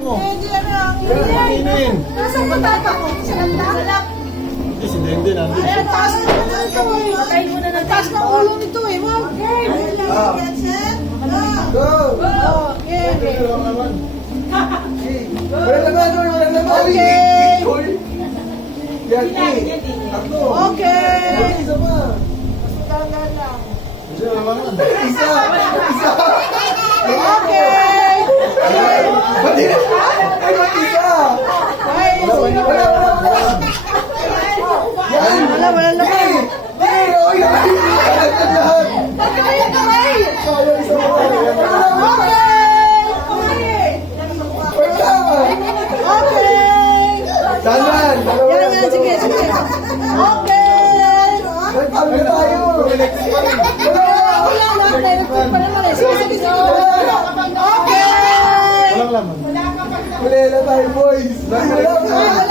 mo. Hindi lang. Inin. Nasaan ba tata ko? Sa lap. Hindi, si Dende nandun. Ayan, taas na ito eh. Patayin mo na ng taas ng ulo nito eh. Wow. Go! Okay. Ito lang naman. Wala naman. Okay. Yan, Tatlo. Okay. Isa pa. Dahan-dahan lang. Isa lang naman. Isa. Okay. Ba't isa? Ay, sino ba? Yan. Wala naman. Hey, oy, kalagtad lahat. Kaya kamay. Kaya isa pa. Okay. Wala. Okay. Danan. Yan, sige. Okay. Nagtalo tayo. Wala lang. Electric pa naman eh. Sige. Okay. Walang laman. Kulela tayo, boys. Wala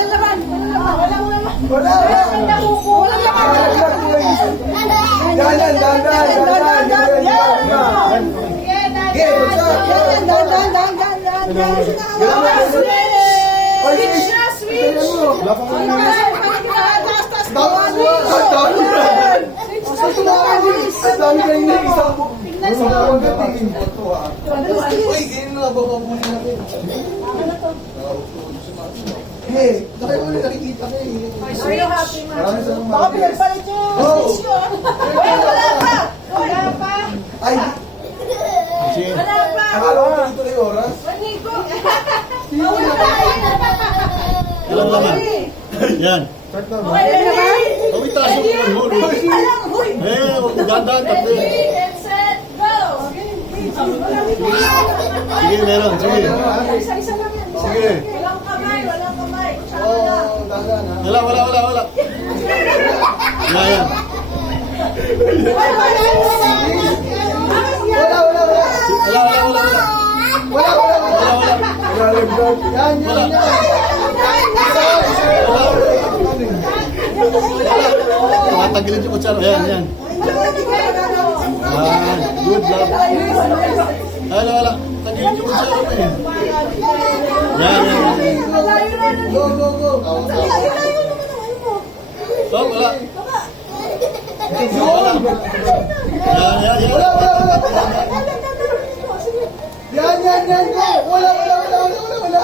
naman. Wala. Danan. Okay, what's up? Switch! Wala pang laman. Ang dami kayo na isang Uy, ganyan na ba pabuli natin? Hey, nakikita ko eh. Are you happy, ma? Maraming salamat. Baka pinagpalit yung Oh. switch yun. Wala pa. Ay, Sige. Wala pa. akala ko dito na yung oras. Manigo. Walang laman. Yan. Start na ba? Okay na ba? Oh, itaas yung ulo. Eh, huwag gandaan. Tatlo. Set, go! Sige, meron. Sige. Isa-isa lang yan. Sige. Walang kamay. Oo, dahan ha. Wala. Yan. Wala. Lalagdag. Yan. Tanggalin yung kutsara. Yan. Yan. Good job. Wala. Tanggalin yung kutsara mo eh. Yan. Go. Oh, wala. Yan. Yan. Wala.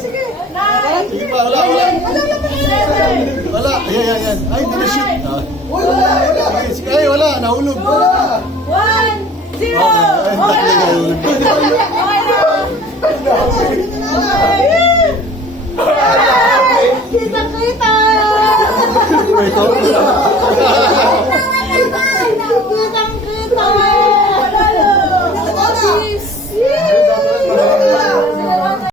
Sige. Nine. Sige pa, wala. Wala. Yan. Ay, shoot. Wala. Sige, ay, wala. Nahulog. 1, 0. Wala. Kita-kita! Ito.